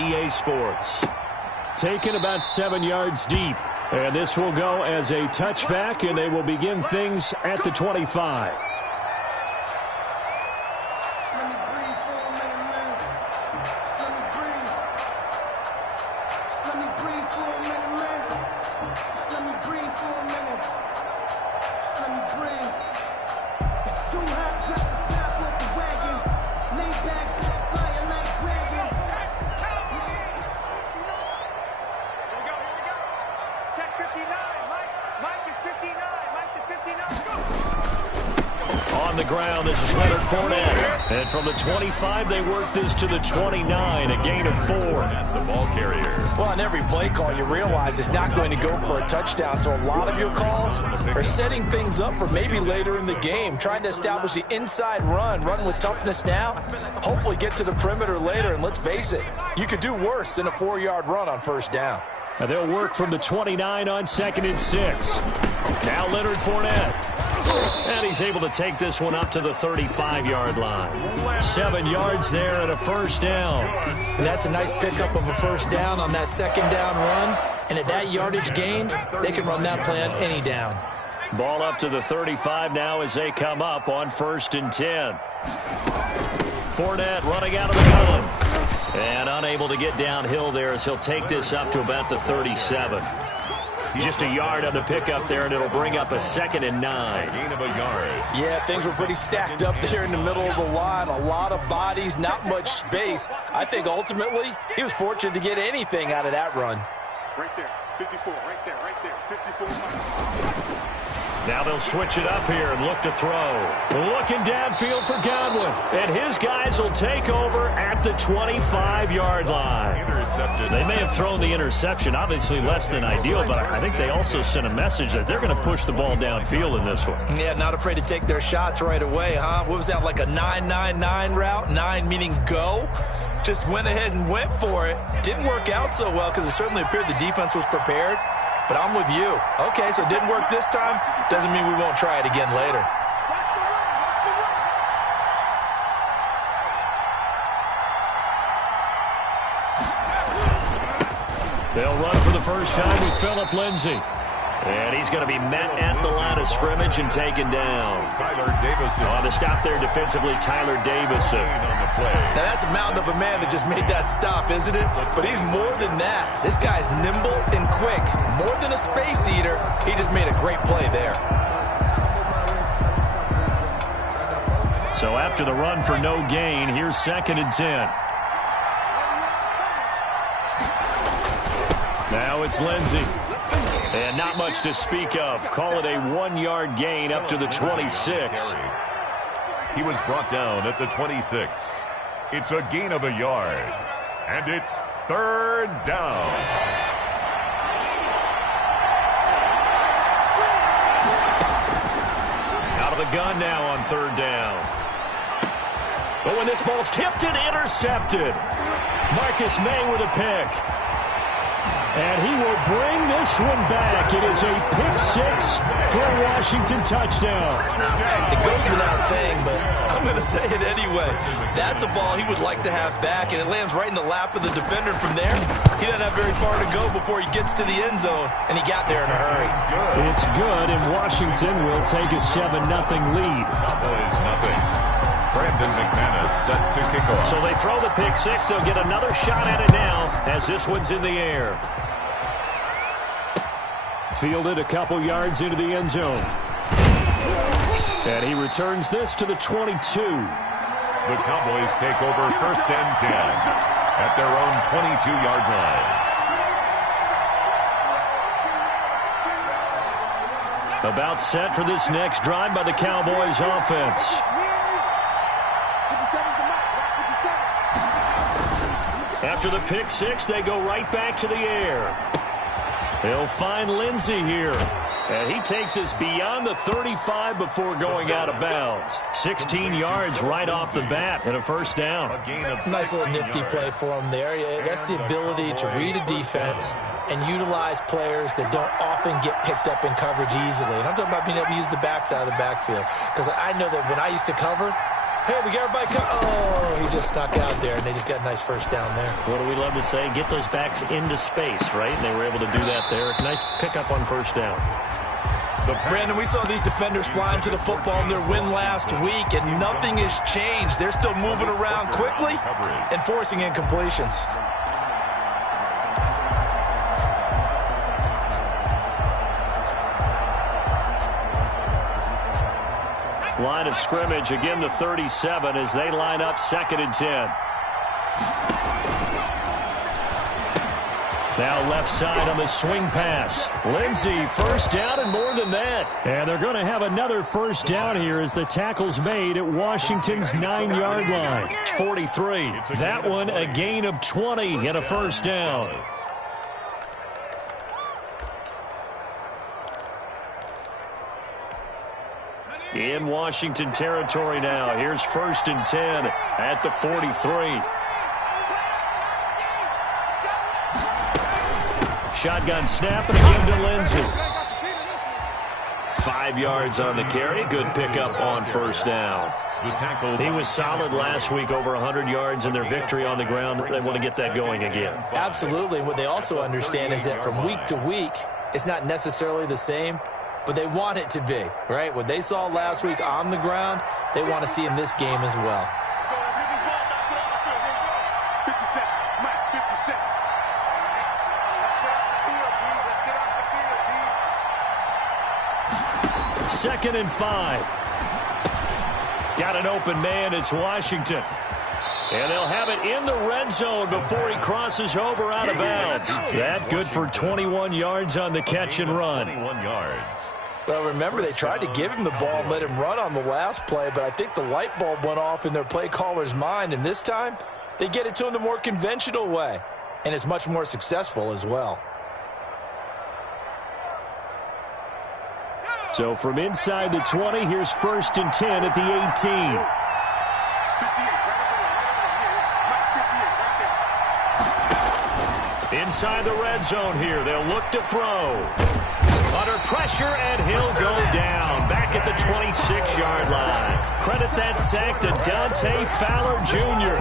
EA Sports. Taken about 7 yards deep. And this will go as a touchback, and they will begin things at the 25. On the ground, this is Leonard Fournette. And from the 25, they work this to the 29, a gain of 4. The ball carrier. Well, on every play call, you realize it's not going to go for a touchdown. So a lot of your calls are setting things up for maybe later in the game, trying to establish the inside run with toughness now, hopefully get to the perimeter later. And let's face it, you could do worse than a 4-yard run on first down. And they'll work from the 29 on 2nd and 6. Now Leonard Fournette. And he's able to take this one up to the 35-yard line. 7 yards there and a first down. And that's a nice pickup of a first down on that second down run. And at that yardage gained, they can run that play on any down. Ball up to the 35 now as they come up on 1st and 10. Fournette running out of the gun. And unable to get downhill there as he'll take this up to about the 37. Just a yard on the pickup there, and it'll bring up a 2nd and 9. Gain of a yard. Yeah, things were pretty stacked up there in the middle of the line. A lot of bodies, not much space. I think ultimately he was fortunate to get anything out of that run. Right there, 54, right there, 54. Now they'll switch it up here and look to throw. Looking downfield for Godwin. And his guys will take over at the 25-yard line. Intercepted. They may have thrown the interception, obviously less than ideal, but I think they also sent a message that they're going to push the ball downfield in this one. Yeah, not afraid to take their shots right away, huh? What was that, like a 9-9-9 route? 9 meaning go? Just went ahead and went for it. Didn't work out so well because it certainly appeared the defense was prepared. But I'm with you. Okay, so it didn't work this time. Doesn't mean we won't try it again later. They'll run for the first time with Phillip Lindsay. And he's going to be met at the line of scrimmage and taken down. Tyler Davison. On the stop there defensively, Tyler Davison. On the play. Now that's a mountain of a man that just made that stop, isn't it? But he's more than that. This guy's nimble and quick. More than a space eater, he just made a great play there. So after the run for no gain, here's 2nd and 10. Now it's Lindsay. And not much to speak of. Call it a 1-yard gain up to the 26. He was brought down at the 26. It's a gain of a yard. And it's 3rd down. Out of the gun now on 3rd down. But when this ball's tipped and intercepted. Marcus May with a pick. And he will bring this one back. It is a pick-6 for a Washington touchdown. It goes without saying, but I'm going to say it anyway. That's a ball he would like to have back, and it lands right in the lap of the defender from there. He doesn't have very far to go before he gets to the end zone, and he got there in a hurry. It's good, and Washington will take a 7-0 lead. Cowboys nothing. Brandon McManus set to kick off. So they throw the pick-6. They'll get another shot at it now as this one's in the air. Fielded a couple yards into the end zone. And he returns this to the 22. The Cowboys take over 1st and 10 at their own 22-yard line. About set for this next drive by the Cowboys offense. After the pick-6, they go right back to the air. They'll find Lindsay here. And he takes us beyond the 35 before going out of bounds. 16 yards right off the bat and a first down. Nice little nifty play for him there. That's the ability to read a defense and utilize players that don't often get picked up in coverage easily. And I'm talking about being able to use the backside of the backfield. Because I know that when I used to cover, Hey, we got everybody come. Oh, he just snuck out there, and they just got a nice first down there. What do we love to say? Get those backs into space, right? And they were able to do that there. Nice pickup on first down. Brandon, we saw these defenders flying to the football in their win last week, and nothing has changed. They're still moving around quickly and forcing incompletions. Line of scrimmage, again the 37 as they line up 2nd and 10. Now left side on the swing pass. Lindsey, first down and more than that. And they're going to have another first down here as the tackle's made at Washington's 9-yard line. 43. That one a gain of 20 and a first down. In Washington territory now. Here's 1st and 10 at the 43. Shotgun snap and again to Lindsey. 5 yards on the carry. Good pickup on first down. He was solid last week, over 100 yards in their victory on the ground. They want to get that going again. Absolutely. What they also understand is that from week to week, it's not necessarily the same, but they want it to be, right? What they saw last week on the ground, they want to see in this game as well. Let's get this ball back. Put it on the field. 50 cents. Mike, 50 cents. Let's get off the field, D. Let's get off the field, D. 2nd and 5. Got an open man. It's Washington. And they'll have it in the red zone before he crosses over out of bounds. That good for 21 yards on the catch and run. 21 yards. Well, remember, they tried to give him the ball and let him run on the last play, but I think the light bulb went off in their play caller's mind, and this time they get it to him the more conventional way, and it's much more successful as well. So from inside the 20, here's 1st and 10 at the 18. 58, right over there. Right over there. Inside the red zone here, they'll look to throw. Under pressure, and he'll go down. Back at the 26-yard line. Credit that sack to Dante Fowler Jr.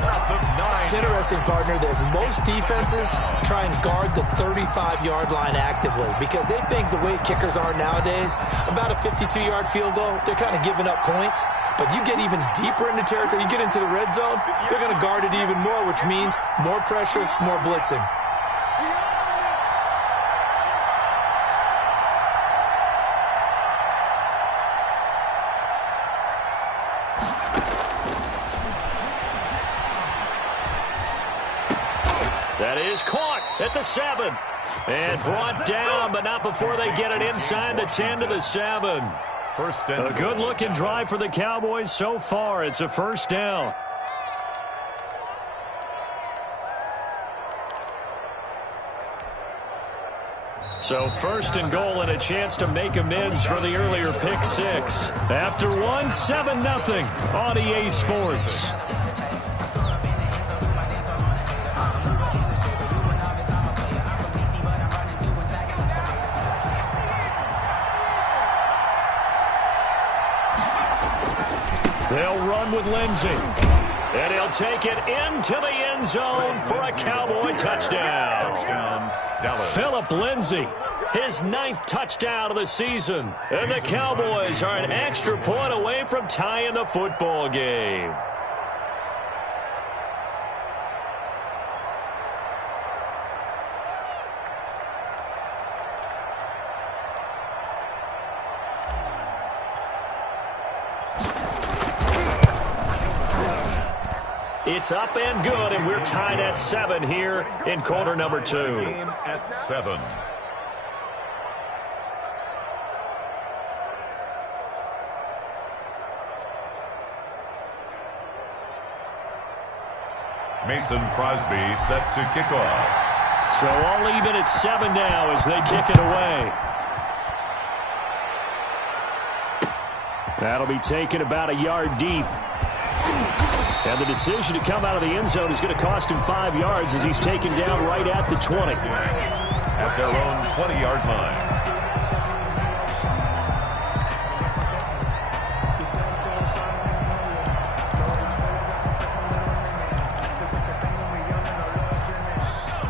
It's interesting, partner, that most defenses try and guard the 35-yard line actively because they think the way kickers are nowadays, about a 52-yard field goal, they're kind of giving up points. But you get even deeper into territory, you get into the red zone, they're going to guard it even more, which means more pressure, more blitzing. That is caught at the 7. And brought down, but not before they get it inside the 10 to the 7. First down. A good-looking drive for the Cowboys so far. It's a first down. So 1st and goal and a chance to make amends for the earlier pick 6. After one, 7-0 on EA Sports. They'll run with Lindsey. And he'll take it into the end zone for a Cowboy touchdown. Philip Lindsey, his 9th touchdown of the season. And the Cowboys are an extra point away from tying the football game. It's up and good, and we're tied at 7 here in quarter number 2. Game at 7. Mason Crosby set to kick off. So all even at 7 now as they kick it away. That'll be taken about a yard deep. And the decision to come out of the end zone is going to cost him 5 yards as he's taken down right at the 20. At their own 20-yard line.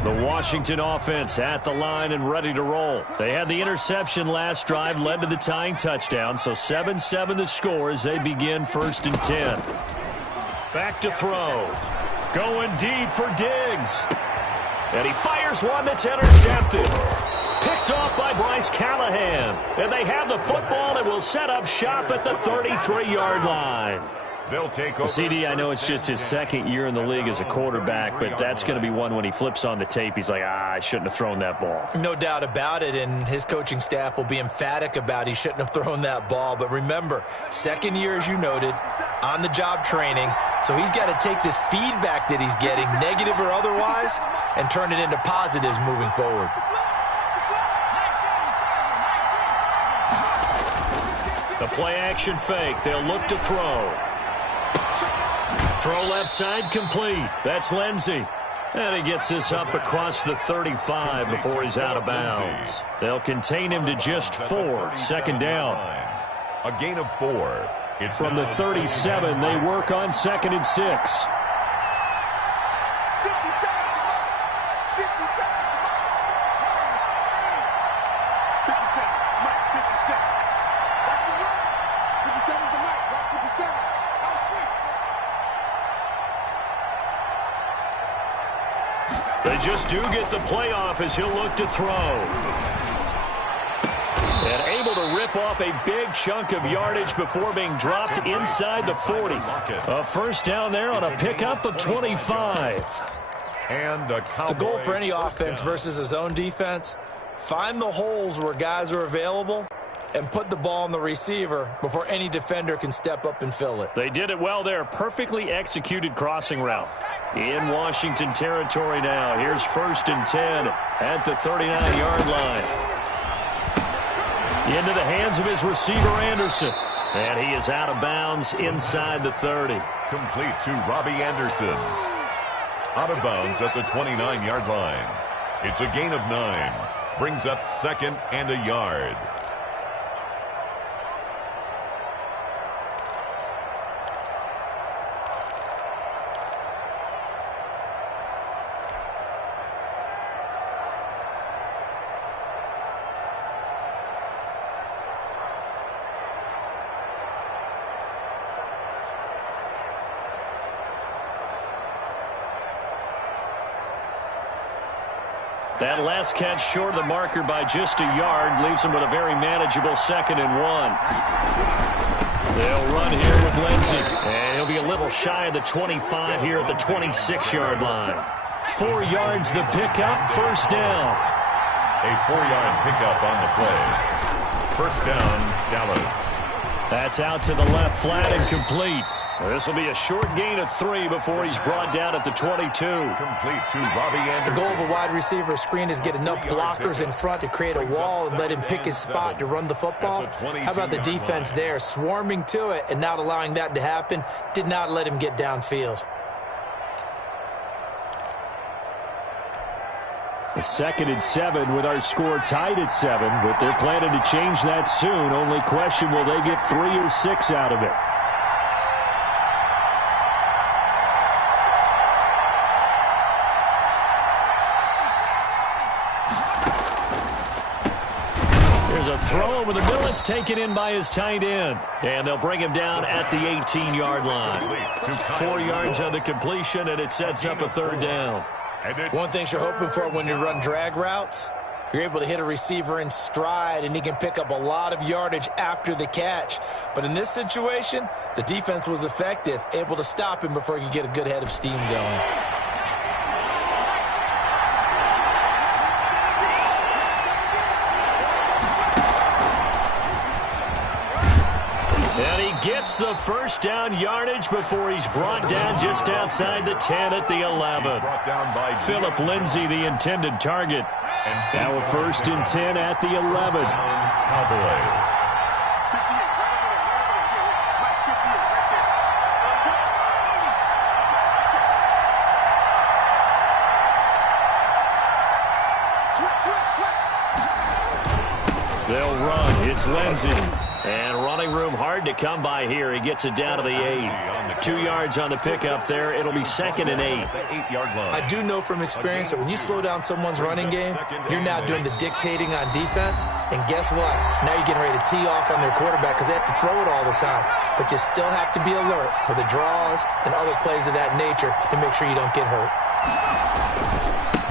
The Washington offense at the line and ready to roll. They had the interception last drive, led to the tying touchdown, so 7-7 the score as they begin 1st and 10. Back to throw. Going deep for Diggs. And he fires one that's intercepted. Picked off by Bryce Callahan. And they have the football and will set up shop at the 33-yard line. They'll take over. CD, I know it's just his 2nd year in the league as a quarterback, but that's going to be one when he flips on the tape, he's like, I shouldn't have thrown that ball. No doubt about it, and his coaching staff will be emphatic about he shouldn't have thrown that ball. But remember, 2nd year, as you noted, on-the-job training, so he's got to take this feedback that he's getting, negative or otherwise, and turn it into positives moving forward. The play-action fake. They'll look to throw. Throw left side complete. That's Lindsey. And he gets this up across the 35 before he's out of bounds. They'll contain him to just 4. 2nd down. A gain of 4. It's from the 37. They work on 2nd and 6. They just do get the playoff as he'll look to throw. And able to rip off a big chunk of yardage before being dropped inside the 40. A 1st down there on a pickup of 25. And the goal for any offense versus his own defense, find the holes where guys are available and put the ball on the receiver before any defender can step up and fill it. They did it well there. Perfectly executed crossing route. In Washington territory now. Here's 1st and 10 at the 39-yard line. Into the hands of his receiver, Anderson. And he is out of bounds inside the 30. Complete to Robbie Anderson. Out of bounds at the 29-yard line. It's a gain of 9. Brings up 2nd and a yard. That last catch short of the marker by just a yard leaves him with a very manageable 2nd and 1. They'll run here with Lindsey. And he'll be a little shy of the 25 here at the 26-yard line. 4 yards the pickup, 1st down. A 4-yard pickup on the play. 1st down, Dallas. That's out to the left flat and complete. This will be a short gain of 3 before he's brought down at the 22. Complete to Robbie Anderson. The goal of a wide receiver screen is get enough blockers in front to create a wall and let him pick his spot to run the football. How about the defense there, swarming to it and not allowing that to happen? Did not let him get downfield. A 2nd and 7 with our score tied at 7, but they're planning to change that soon. Only question, will they get 3 or 6 out of it? Throw over the middle. It's taken in by his tight end. And they'll bring him down at the 18-yard line. 4 yards on the completion, and it sets up a 3rd down. One thing you're hoping for when you run drag routes, you're able to hit a receiver in stride, and he can pick up a lot of yardage after the catch. But in this situation, the defense was effective, able to stop him before he could get a good head of steam going. Gets the 1st down yardage before he's brought down just outside the 10 at the 11. Philip Lindsay, the intended target. Now a 1st and 10 at the 11. Cowboys. They'll run. It's Lindsay. And running room hard to come by here. He gets it down to the 8. 2 yards on the pickup there. It'll be 2nd and 8. I do know from experience that when you slow down someone's running game, you're now doing the dictating on defense. And guess what? Now you're getting ready to tee off on their quarterback because they have to throw it all the time. But you still have to be alert for the draws and other plays of that nature to make sure you don't get hurt.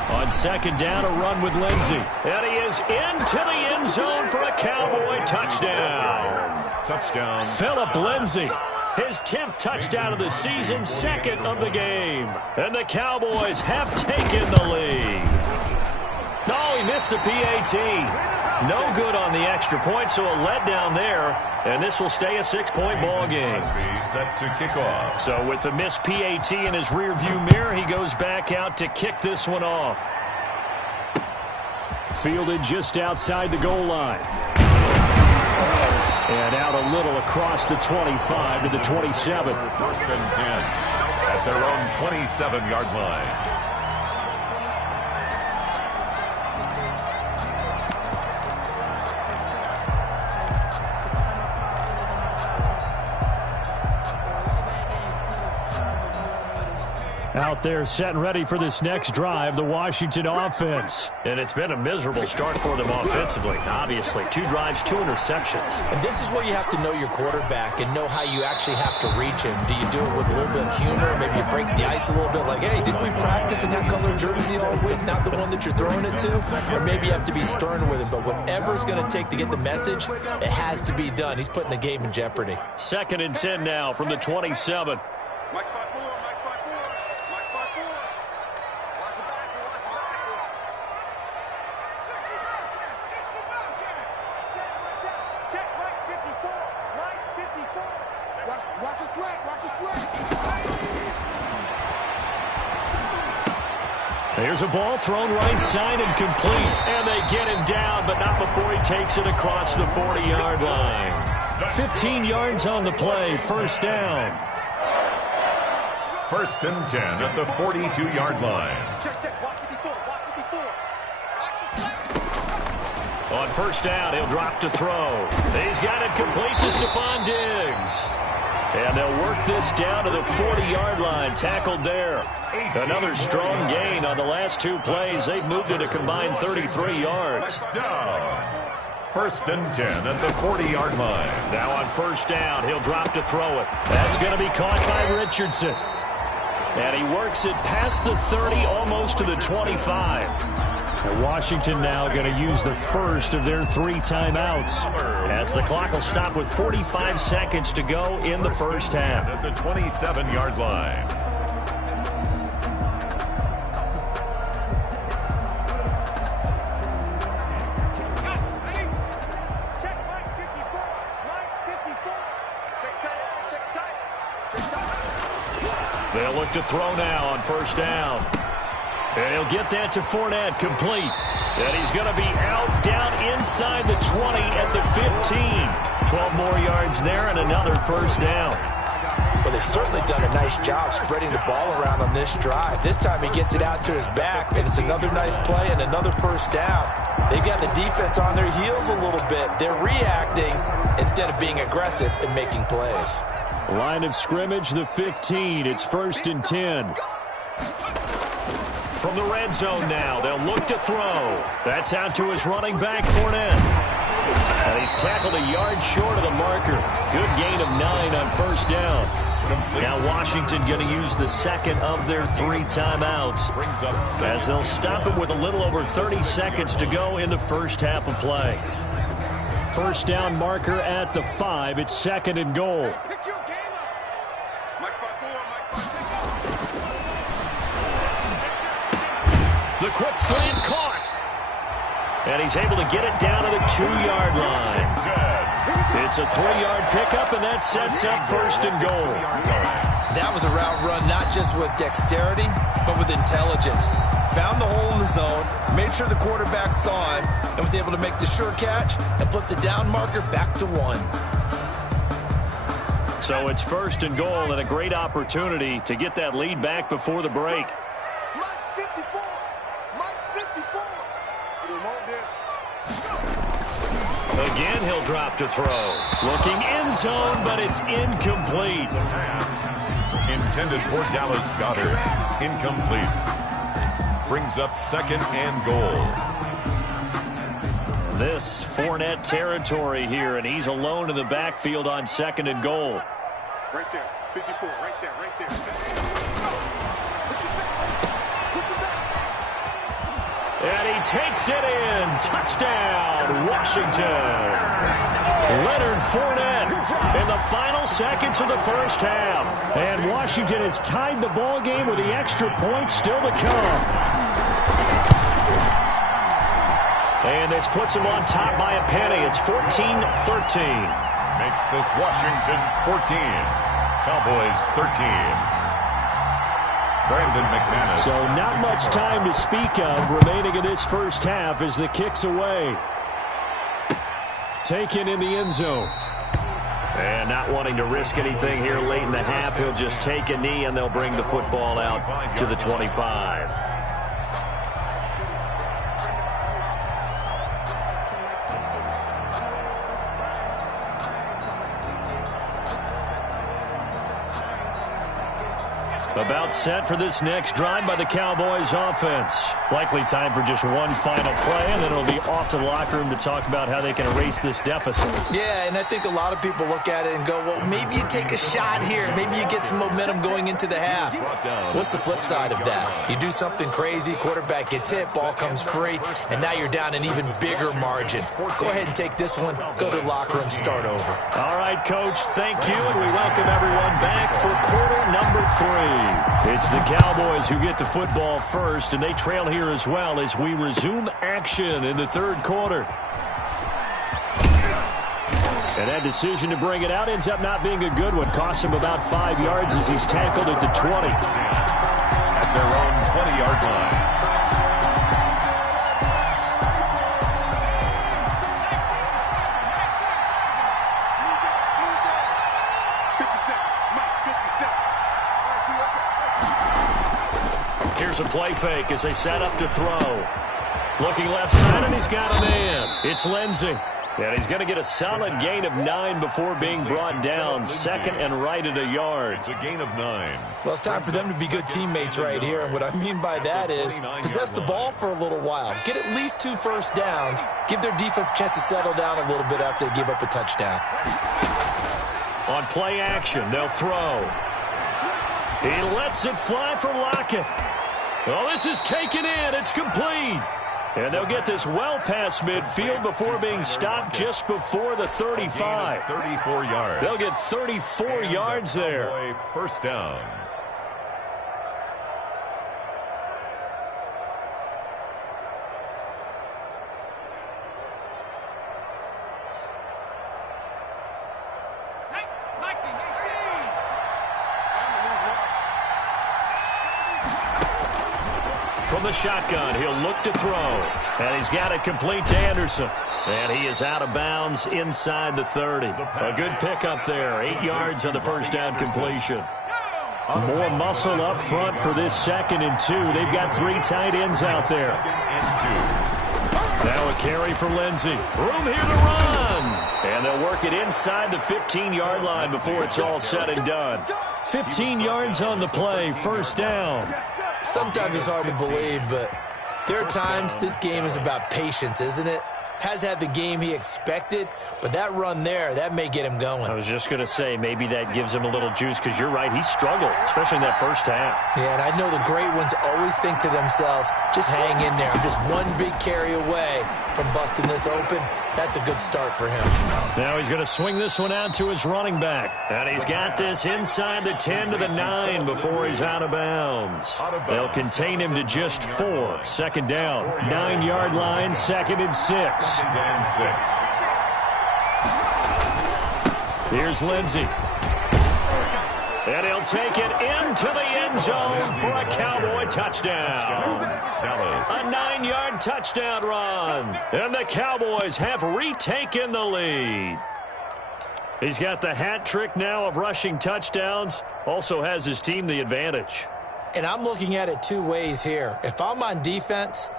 On 2nd down, a run with Lindsey. And he is into the end zone for a Cowboy touchdown. Touchdown. Philip Lindsey. His 10th touchdown of the season, 2nd of the game. And the Cowboys have taken the lead. No, he missed the PAT. No good on the extra point, so a letdown there. And this will stay a 6-point ball game. Set to kick off. So with the missed PAT in his rearview mirror, he goes back out to kick this one off. Fielded just outside the goal line. And out a little across the 25 to the 27. 1st and 10 at their own 27-yard line. Out there set and ready for this next drive, the Washington offense. And it's been a miserable start for them offensively, obviously. 2 drives, 2 interceptions. And this is where you have to know your quarterback and know how you actually have to reach him. Do you do it with a little bit of humor? Maybe you break the ice a little bit like, hey, didn't we practice in that color jersey all week, not the one that you're throwing it to? Or maybe you have to be stern with him. But whatever it's going to take to get the message, it has to be done. He's putting the game in jeopardy. 2nd and 10 now from the 27. Watch your slant. Watch your slant. There's a ball thrown right side and complete. And they get him down, but not before he takes it across the 40-yard line. 15 yards on the play, 1st down. 1st and 10 at the 42-yard line. Check. Watch 54. Watch 54. On 1st down, he'll drop to throw. He's got it complete to Stephon Diggs. And they'll work this down to the 40-yard line, tackled there. Another strong gain on the last 2 plays. They've moved it a combined 33 yards. Touchdown. 1st and 10 at the 40-yard line. Now on 1st down, he'll drop to throw it. That's going to be caught by Richardson. And he works it past the 30, almost to the 25. And Washington now going to use the first of their 3 timeouts, as the clock will stop with 45 seconds to go in the first half. At the 27-yard line. They'll look to throw now on 1st down. And he'll get that to Fournette, complete. And he's going to be out down inside the 20 at the 15. 12 more yards there and another 1st down. Well, they've certainly done a nice job spreading the ball around on this drive. This time he gets it out to his back, and it's another nice play and another 1st down. They've got the defense on their heels a little bit. They're reacting instead of being aggressive and making plays. Line of scrimmage, the 15. It's 1st and 10. From the red zone now, they'll look to throw. That's out to his running back, Fournette. And he's tackled a yard short of the marker. Good gain of 9 on 1st down. Now Washington going to use the 2nd of their 3 timeouts, as they'll stop him with a little over 30 seconds to go in the first half of play. 1st down marker at the 5. It's 2nd and goal. The quick slant caught. And he's able to get it down to the 2-yard line. It's a 3-yard pickup, and that sets up 1st and goal. That was a route run not just with dexterity, but with intelligence. Found the hole in the zone, made sure the quarterback saw him, and was able to make the sure catch and flip the down marker back to 1. So it's 1st and goal, and a great opportunity to get that lead back before the break. Again, he'll drop to throw. Looking end zone, but it's incomplete. The pass intended for Dallas Goedert. Incomplete. Brings up 2nd and goal. This Fournette territory here, and he's alone in the backfield on 2nd and goal. Right there, 54, right there, right there. And he takes it in. Touchdown, Washington. Leonard Fournette in the final seconds of the first half. And Washington has tied the ball game with the extra point still to come. And this puts him on top by a penny. It's 14-13. Makes this Washington 14. Cowboys 13. Brandon McManus. So not much time to speak of remaining in this first half as the kick's away. Taken in the end zone. And not wanting to risk anything here late in the half, he'll just take a knee and they'll bring the football out to the 25. About set for this next drive by the Cowboys offense. Likely time for just one final play, and then it'll be off to the locker room to talk about how they can erase this deficit. Yeah, and I think a lot of people look at it and go, well, maybe you take a shot here. Maybe you get some momentum going into the half. What's the flip side of that? You do something crazy, quarterback gets hit, ball comes free, and now you're down an even bigger margin. Go ahead and take this one, go to the locker room, start over. All right, Coach, thank you, and we welcome everyone back for quarter number 3. It's the Cowboys who get the football first, and they trail here as well as we resume action in the third quarter. And that decision to bring it out ends up not being a good one. Costs him about 5 yards as he's tackled at the 20. At their own 20-yard line. Here's a play fake as they set up to throw. Looking left side, and he's got a man. It's Lindsey. And he's going to get a solid gain of 9 before being brought down. 2nd and right at a yard. It's a gain of 9. Well, it's time for them to be good teammates right here. And what I mean by that is possess the ball for a little while. Get at least 2 first downs. Give their defense a chance to settle down a little bit after they give up a touchdown. On play action, they'll throw. He lets it fly for Lockett. Well, this is taken in. It's complete. And they'll get this well past midfield before being stopped just before the 35. 34 yards. They'll get 34 yards there. First down. From the shotgun, he'll look to throw. And he's got it complete to Anderson. And he is out of bounds inside the 30. A good pickup there. 8 yards on the first down completion. More muscle up front for this 2nd and 2. They've got 3 tight ends out there. Now a carry for Lindsey. Room here to run. And they'll work it inside the 15-yard line before it's all said and done. 15 yards on the play. First down. Sometimes it's hard to believe, but there are times this game is about patience, isn't it? Has had the game he expected, but that run there, that may get him going. I was just going to say, maybe that gives him a little juice, because you're right, he struggled, especially in that first half. Yeah, and I know the great ones always think to themselves, just hang in there. I'm just one big carry away from busting this open. That's a good start for him. Now he's going to swing this one out to his running back. And he's got this inside the 10 to the 9 before he's out of bounds. They'll contain him to just 4. Second down. 9-yard line, 2nd and 6. Here's Lindsey. And he'll take it into the end zone for a Cowboy touchdown. A 9-yard touchdown run. And the Cowboys have retaken the lead. He's got the hat trick now of rushing touchdowns. Also has his team the advantage. And I'm looking at it 2 ways here. If I'm on defense,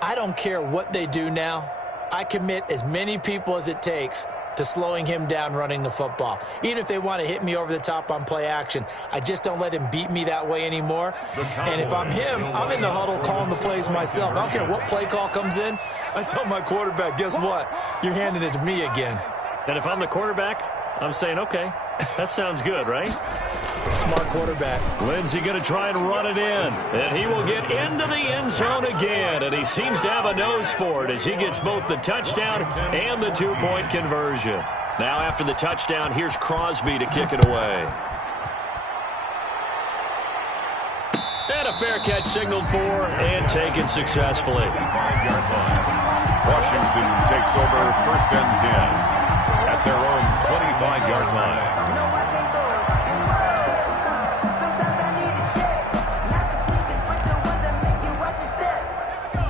I don't care what they do now. I commit as many people as it takes to slowing him down running the football. Even if they want to hit me over the top on play action, I just don't let him beat me that way anymore. And if I'm him, I'm in the huddle calling the plays myself. I don't care what play call comes in. I tell my quarterback, guess what? You're handing it to me again. And if I'm the quarterback, I'm saying, okay, that sounds good, right? Smart quarterback. Lindsey going to try and run it in. And he will get into the end zone again. And he seems to have a nose for it as he gets both the touchdown and the two-point conversion. Now after the touchdown, here's Crosby to kick it away. And a fair catch signaled for and taken successfully. 5-yard line. Washington takes over 1st and 10 at their own 25-yard line.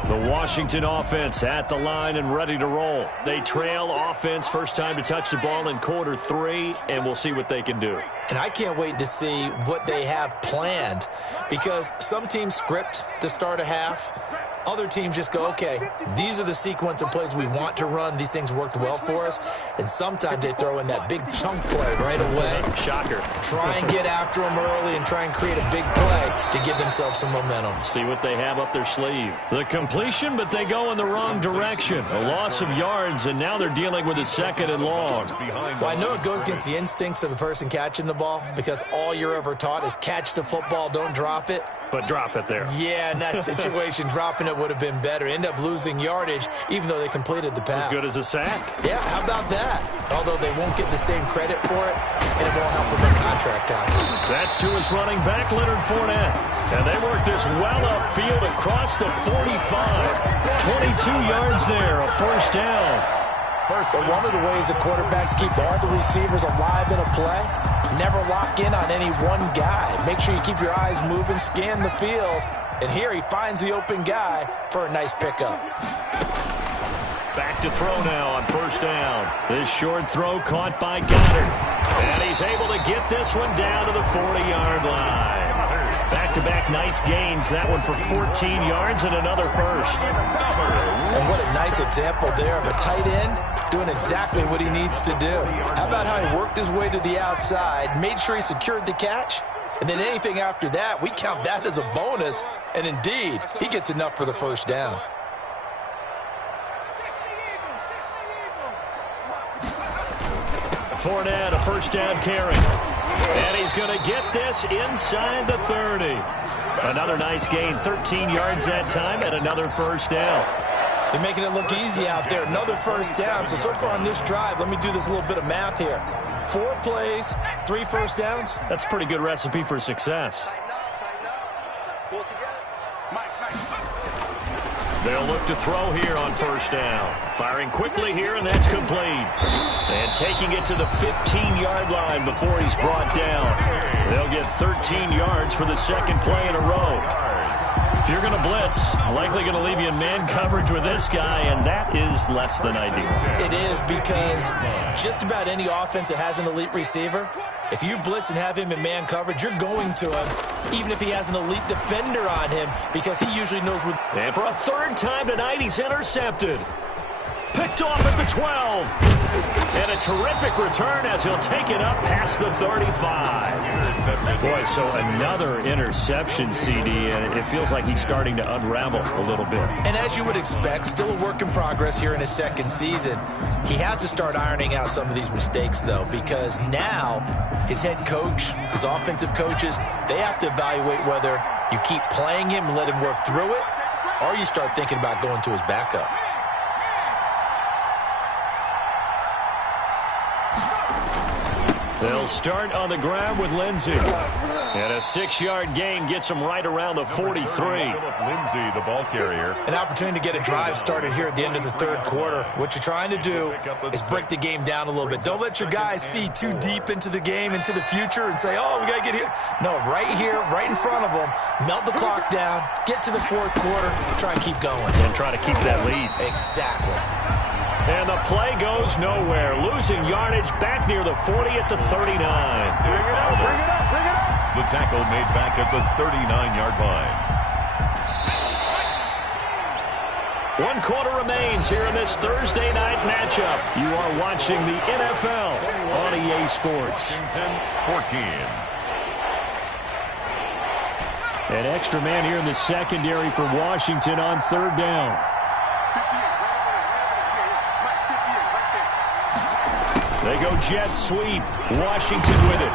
The Washington offense at the line and ready to roll. They trail offense, first time to touch the ball in quarter 3, and we'll see what they can do. And I can't wait to see what they have planned, because some teams script to start a half. Other teams just go, okay, these are the sequence of plays we want to run. These things worked well for us. And sometimes they throw in that big chunk play right away. Shocker. Try and get after them early and try and create a big play to give themselves some momentum. See what they have up their sleeve. The completion, but they go in the wrong direction. A loss of yards, and now they're dealing with a 2nd and long. Well, I know it goes against the instincts of the person catching the ball, because all you're ever taught is catch the football, don't drop it. But drop it there. Yeah, in that situation, dropping it would have been better. End up losing yardage, even though they completed the pass. As good as a sack. Yeah, how about that? Although they won't get the same credit for it, and it won't help with their contract time. That's to his running back, Leonard Fournette. And they work this well upfield across the 45. 22 yards there, a 1st down. But one of the ways the quarterbacks keep all the receivers alive in a play, never lock in on any one guy. Make sure you keep your eyes moving, scan the field. And here he finds the open guy for a nice pickup. Back to throw now on 1st down. This short throw caught by Goddard. And he's able to get this one down to the 40-yard line. Back-to-back nice gains. That one for 14 yards and another 1st. And what a nice example there of a tight end doing exactly what he needs to do. How about how he worked his way to the outside, made sure he secured the catch, and then anything after that, we count that as a bonus. And indeed, he gets enough for the 1st down. Fournette, a 1st down carry. And he's going to get this inside the 30. Another nice gain, 13 yards that time, and another 1st down. They're making it look easy out there. Another 1st down. So far on this drive, let me do this little bit of math here. 4 plays, 3 1st downs. That's a pretty good recipe for success. They'll look to throw here on 1st down. Firing quickly here, and that's complete. And taking it to the 15-yard line before he's brought down. They'll get 13 yards for the 2nd play in a row. If you're going to blitz, likely going to leave you in man coverage with this guy, and that is less than ideal. It is, because just about any offense that has an elite receiver, if you blitz and have him in man coverage, you're going to him, even if he has an elite defender on him, because he usually knows what. And for a 3rd time tonight, he's intercepted. Picked off at the 12. And a terrific return as he'll take it up past the 35. Boy, so another interception, CD, and it feels like he's starting to unravel a little bit. And as you would expect, still a work in progress here in his 2nd season. He has to start ironing out some of these mistakes, though, because now his head coach, his offensive coaches, they have to evaluate whether you keep playing him and let him work through it, or you start thinking about going to his backup. They'll start on the ground with Lindsey. And a 6-yard gain gets him right around the 43. Lindsey, the ball carrier. An opportunity to get a drive started here at the end of the 3rd quarter. What you're trying to do is break the game down a little bit. Don't let your guys see too deep into the game, into the future, and say, oh, we got to get here. No, right here, right in front of them, melt the clock down, get to the 4th quarter, try and keep going. And try to keep that lead. Exactly. And the play goes nowhere. Losing yardage back near the 40 at the 39. Bring it up, bring it up, bring it up. The tackle made back at the 39-yard line. 1 quarter remains here in this Thursday night matchup. You are watching the NFL on EA Sports. 14. An extra man here in the secondary for Washington on 3rd down. They go jet sweep. Washington with it.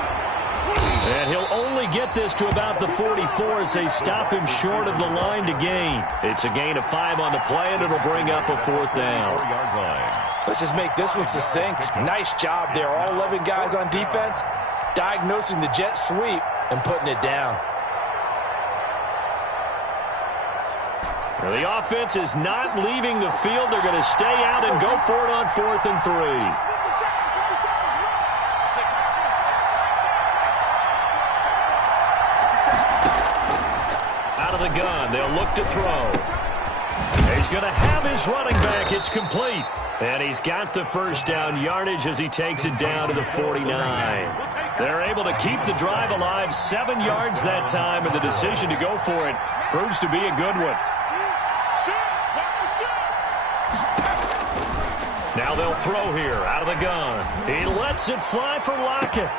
And he'll only get this to about the 44 as they stop him short of the line to gain. It's a gain of 5 on the play, and it'll bring up a 4th down. Let's just make this one succinct. Nice job there. All 11 guys on defense diagnosing the jet sweep and putting it down. The offense is not leaving the field. They're going to stay out and go for it on 4th and 3. The gun. They'll look to throw. He's going to have his running back. It's complete. And he's got the 1st down yardage as he takes it down to the 49. They're able to keep the drive alive. 7 yards that time, and the decision to go for it proves to be a good one. Now they'll throw here out of the gun. He lets it fly for Lockett.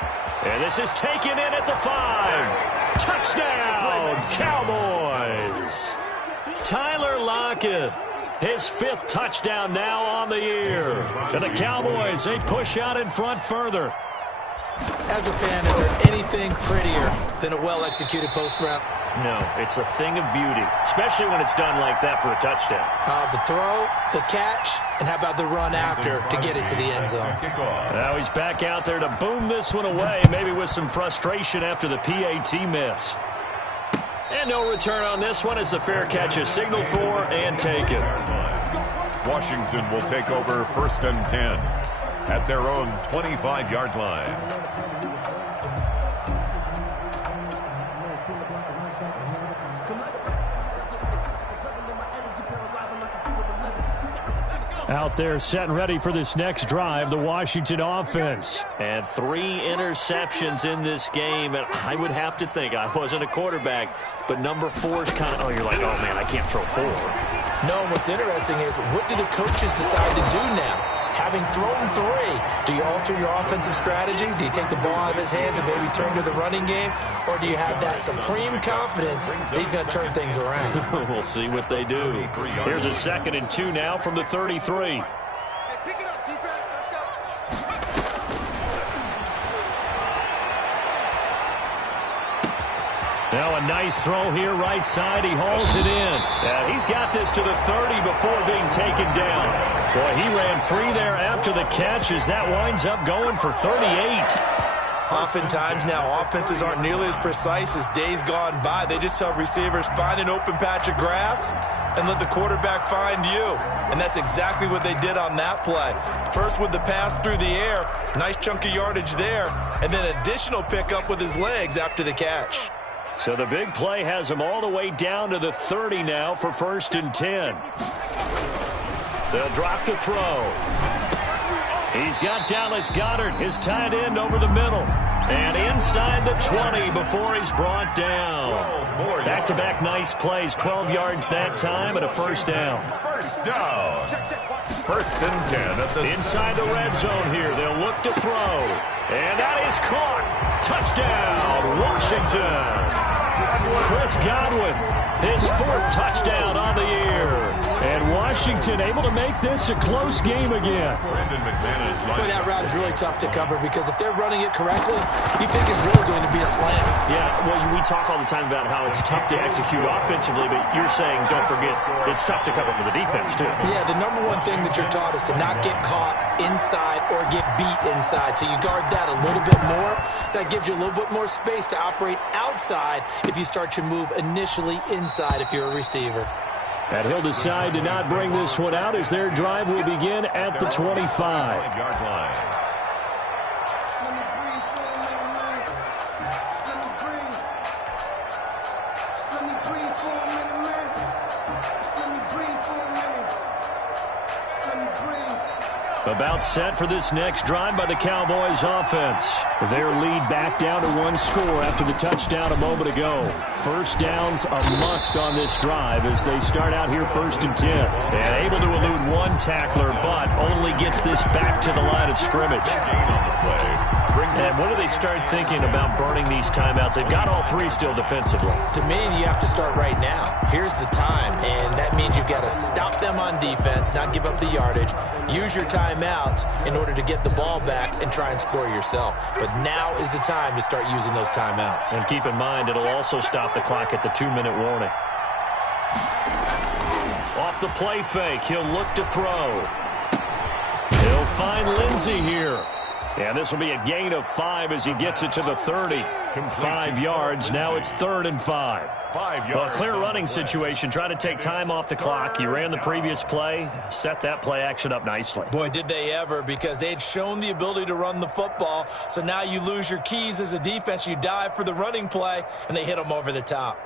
And this is taken in at the 5. Touchdown, Cowboys. Tyler Lockett, his 5th touchdown now on the year. And the Cowboys, they push out in front further. As a fan, is there anything prettier than a well-executed post route? No, it's a thing of beauty, especially when it's done like that for a touchdown. The throw, the catch, and how about the run after to get it to the end zone? Now he's back out there to boom this one away, maybe with some frustration after the PAT miss. And no return on this one as the fair catch is signaled for and taken. Washington will take over 1st and 10 at their own 25-yard line. Out there set and ready for this next drive, the Washington offense. And 3 interceptions in this game, and I would have to think, I wasn't a quarterback, but number 4 is kind of, oh, you're like, oh, man, I can't throw 4. No, what's interesting is what do the coaches decide to do now? Having thrown 3, do you alter your offensive strategy? Do you take the ball out of his hands and maybe turn to the running game? Or do you have that supreme confidence that he's going to turn things around? We'll see what they do. Here's a 2nd and 2 now from the 33. Hey, pick it up, defense. Let's go. Now a nice throw here right side. He hauls it in. He's got this to the 30 before being taken down. Boy, he ran free there after the catch as that winds up going for 38. Oftentimes now offenses aren't nearly as precise as days gone by. They just tell receivers, find an open patch of grass and let the quarterback find you. And that's exactly what they did on that play. First with the pass through the air, nice chunk of yardage there, and then additional pickup with his legs after the catch. So the big play has him all the way down to the 30 now for 1st and 10. They'll drop to throw. He's got Dallas Goedert, his tight end, over the middle. And inside the 20 before he's brought down. Back-to-back nice plays, 12 yards that time and a 1st down. 1st down. 1st and 10 at the inside the red zone here. They'll look to throw. And that is caught. Touchdown, Washington. Chris Godwin, his 4th touchdown on the year. And Washington able to make this a close game again. Boy, that route is really tough to cover because if they're running it correctly, you think it's really going to be a slam. Yeah, well, we talk all the time about how it's tough to execute offensively, but you're saying, don't forget, it's tough to cover for the defense, too. Yeah, the number one thing that you're taught is to not get caught inside or get beat inside. So you guard that a little bit more. So that gives you a little bit more space to operate outside if you start your move initially inside if you're a receiver. And he'll decide to not bring this one out as their drive will begin at the 25-yard line. About set for this next drive by the Cowboys offense. Their lead back down to one score after the touchdown a moment ago. First down's a must on this drive as they start out here 1st and 10. And able to elude one tackler, but only gets this back to the line of scrimmage. And when do they start thinking about burning these timeouts? They've got all three still defensively. To me, you have to start right now. Here's the time, and that means you've got to stop them on defense, not give up the yardage, use your timeouts in order to get the ball back and try and score yourself. But now is the time to start using those timeouts. And keep in mind, it'll also stop the clock at the 2-minute warning. Off the play fake, he'll look to throw. He'll find Lindsey here. And this will be a gain of 5 as he gets it to the 30. 5 yards. Now it's 3rd and 5. 5 yards. A clear running situation. Try to take time off the clock. He ran the previous play. Set that play action up nicely. Boy, did they ever, because they had shown the ability to run the football. So now you lose your keys as a defense. You dive for the running play, and they hit them over the top.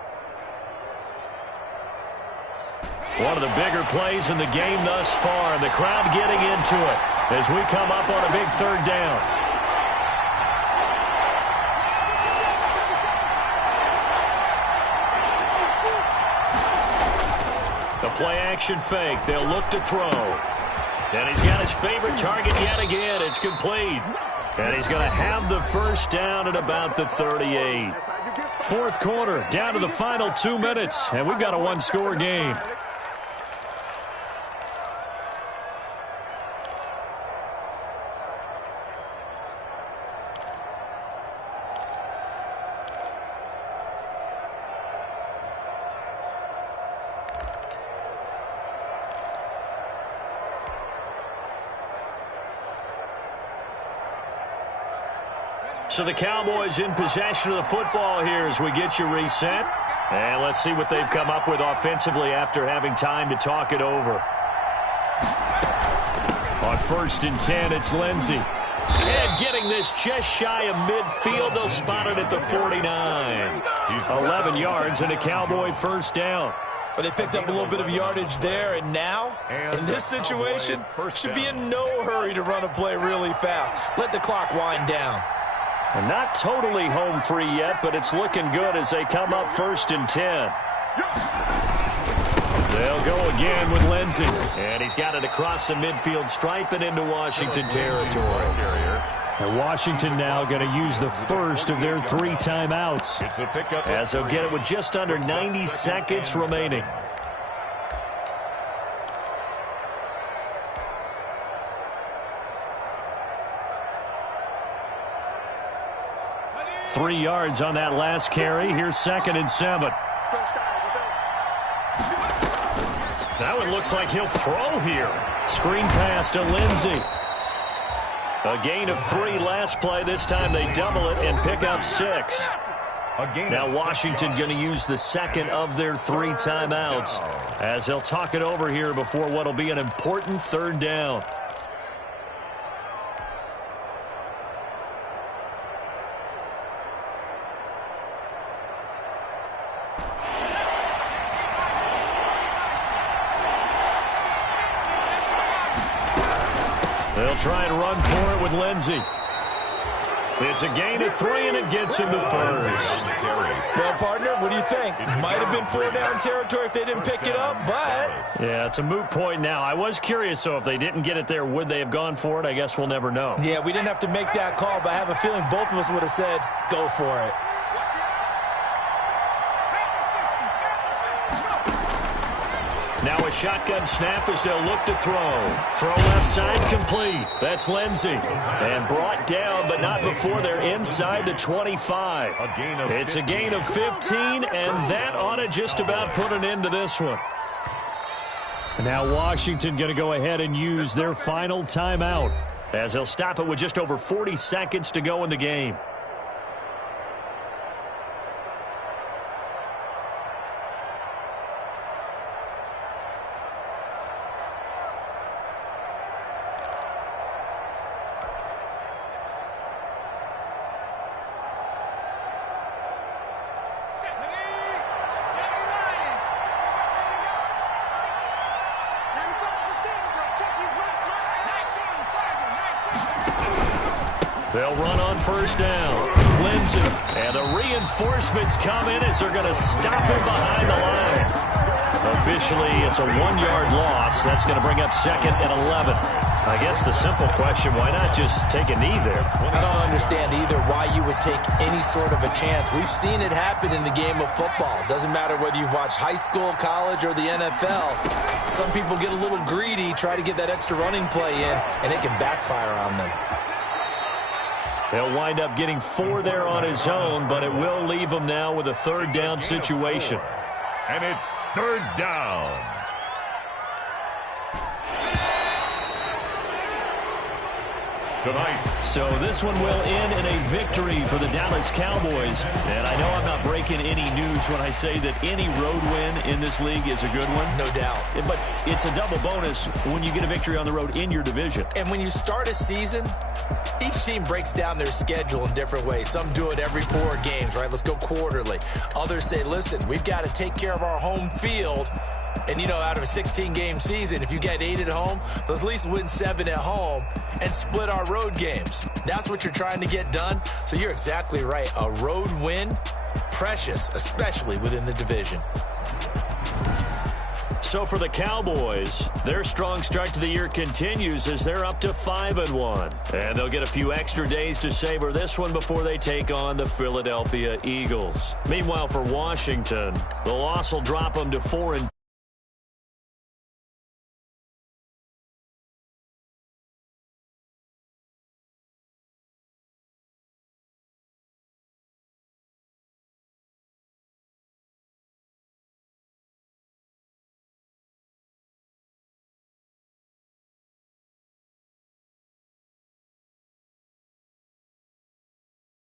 One of the bigger plays in the game thus far. The crowd getting into it as we come up on a big 3rd down. The play action fake. They'll look to throw. And he's got his favorite target yet again. It's complete. And he's going to have the first down at about the 38. 4th quarter, down to the final 2 minutes. And we've got a one-score game. So the Cowboys in possession of the football here as we get you reset. And let's see what they've come up with offensively after having time to talk it over. On 1st and 10, it's Lindsey. And getting this just shy of midfield. They'll spot it at the 49. 11 yards and a Cowboy first down. But they picked up a little bit of yardage there, and now, in this situation, should be in no hurry to run a play really fast. Let the clock wind down. And not totally home free yet, but it's looking good as they come up 1st and 10. They'll go again with Lindsey. And he's got it across the midfield stripe and into Washington territory. And Washington now going to use the first of their 3 timeouts as they'll get it with just under 90 seconds remaining. Three yards on that last carry. Here's 2nd and 7. Now it looks like he'll throw here. Screen pass to Lindsey. A gain of 3 last play. This time they double it and pick up 6. Now Washington going to use the 2nd of their 3 timeouts as they'll talk it over here before what will be an important 3rd down. They'll try and run for it with Lindsey. It's a gain of 3, and it gets him to 1st. Well, partner, what do you think? Might have been 4-down territory if they didn't pick it up, but... Yeah, it's a moot point now. I was curious, so if they didn't get it there, would they have gone for it? I guess we'll never know. Yeah, we didn't have to make that call, but I have a feeling both of us would have said, go for it. Now a shotgun snap as they'll look to throw. Throw left side complete. That's Lindsey. And brought down, but not before they're inside the 25. It's a gain of 15, and that ought to just about put an end to this one. Now Washington going to go ahead and use their final timeout as they'll stop it with just over 40 seconds to go in the game. They'll run on first down. Lindsay. And the reinforcements come in as they're going to stop him behind the line. Officially, it's a 1-yard loss. That's going to bring up 2nd and 11. I guess the simple question, why not just take a knee there? I don't understand either why you would take any sort of a chance. We've seen it happen in the game of football. It doesn't matter whether you've watched high school, college, or the NFL. Some people get a little greedy, try to get that extra running play in, and it can backfire on them. He'll wind up getting 4 there on his own, but it will leave him now with a 3rd down situation. And it's 3rd down. Tonight. So this one will end in a victory for the Dallas Cowboys. And I know I'm not breaking any news when I say that any road win in this league is a good one. No doubt. But it's a double bonus when you get a victory on the road in your division. And when you start a season, each team breaks down their schedule in different ways. Some do it every 4 games, right? Let's go quarterly. Others say, listen, we've got to take care of our home field. And, you know, out of a 16-game season, if you get 8 at home, let's at least win 7 at home and split our road games. That's what you're trying to get done. So you're exactly right. A road win, precious, especially within the division. So for the Cowboys, their strong start to the year continues as they're up to 5-1. And they'll get a few extra days to savor this one before they take on the Philadelphia Eagles. Meanwhile, for Washington, the loss will drop them to 4-2.